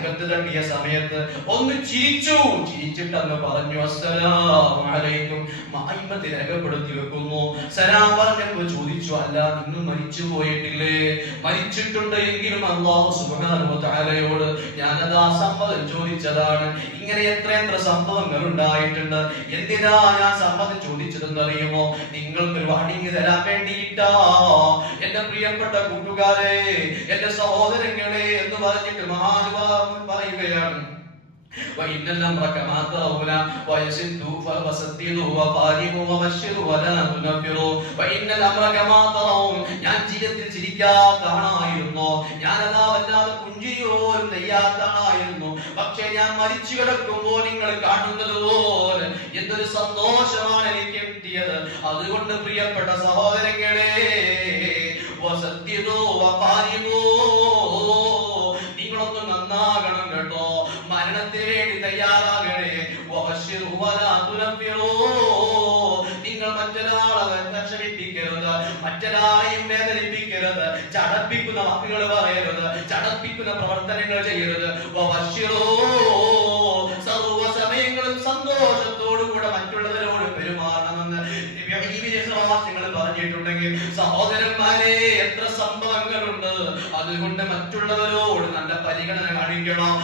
അകത്ത് തട്ടിയ സമയത്ത് ഒന്ന് ചിരിച്ചിട്ട് അങ്ങ് പറഞ്ഞു അസ്സലാമു അലൈക്കും. മഅയ്മത്ത് രേഖപ്പെടുത്തി വെക്കുന്നു. സലാം പറഞ്ഞപ്പോൾ ചോദിച്ചു, അല്ല നിങ്ങൾ മരിച്ചു പോയിട്ടില്ലേ? മരിച്ചിട്ടുണ്ട് എങ്കിലും അല്ലാഹു സുബ്ഹാനഹു വ തആലയോട് ഞാനതാ സമ്മതം ചോദിച്ചതാണ്. ഇങ്ങനെ എത്ര സംഭവങ്ങൾ ഉണ്ടായിട്ടുണ്ട്. എന്തിനാ ഞാൻ സമ്മതം ചോദിച്ചതെന്നറിയുമോ? നിങ്ങൾക്ക് വാണിംഗ് തരാൻ വേണ്ടിയിട്ടാ. എന്റെ പ്രിയപ്പെട്ട കൂട്ടുകാരെ, എന്റെ സഹോദരങ്ങളെ എന്ന് പറഞ്ഞിട്ട് മഹാനുഭാവൻ പറയുകയാണ്, ഞാൻ ജീവിതത്തിൽ ചിരിക്കാത്ത ആളായിരുന്നു. ഞാനതാ വല്ലാതെ പുഞ്ചിരിയോരും നെയ്യാത്ത ആളായിരുന്നു. പക്ഷെ ഞാൻ മരിച്ചു കിടക്കുമ്പോൾ നിങ്ങൾ കാണുന്നത് പോലെ എന്തൊരു സന്തോഷമാണ് എനിക്ക് കിട്ടിയത്. അതുകൊണ്ട് പ്രിയപ്പെട്ട സഹോദരങ്ങളെ, നിങ്ങളൊന്ന് നന്നാകണം കേട്ടോ. മരണത്തിന് വേണ്ടി തയ്യാറാകണേ. നിങ്ങൾ മറ്റൊരാളെ വിഷമിപ്പിക്കരുത്, മറ്റൊരാളെയും വേദനിപ്പിക്കരുത്, ചടപ്പിക്കുന്ന വാക്കുകൾ പറയരുത്, ചടപ്പിക്കുന്ന പ്രവർത്തനങ്ങൾ ചെയ്യരുത്. സർവ്വസമയങ്ങളും സന്തോഷത്തോടുകൂടെ മറ്റുള്ളവരോട് പെരുമാറണമെന്ന് നിങ്ങൾ പറഞ്ഞിട്ടുണ്ടെങ്കിൽ സഹോദരന്മാരെ, എത്ര സംഭവങ്ങളുണ്ട്. അതുകൊണ്ട് മറ്റുള്ളവരോട് നല്ല പരിഗണന കാണിക്കണം.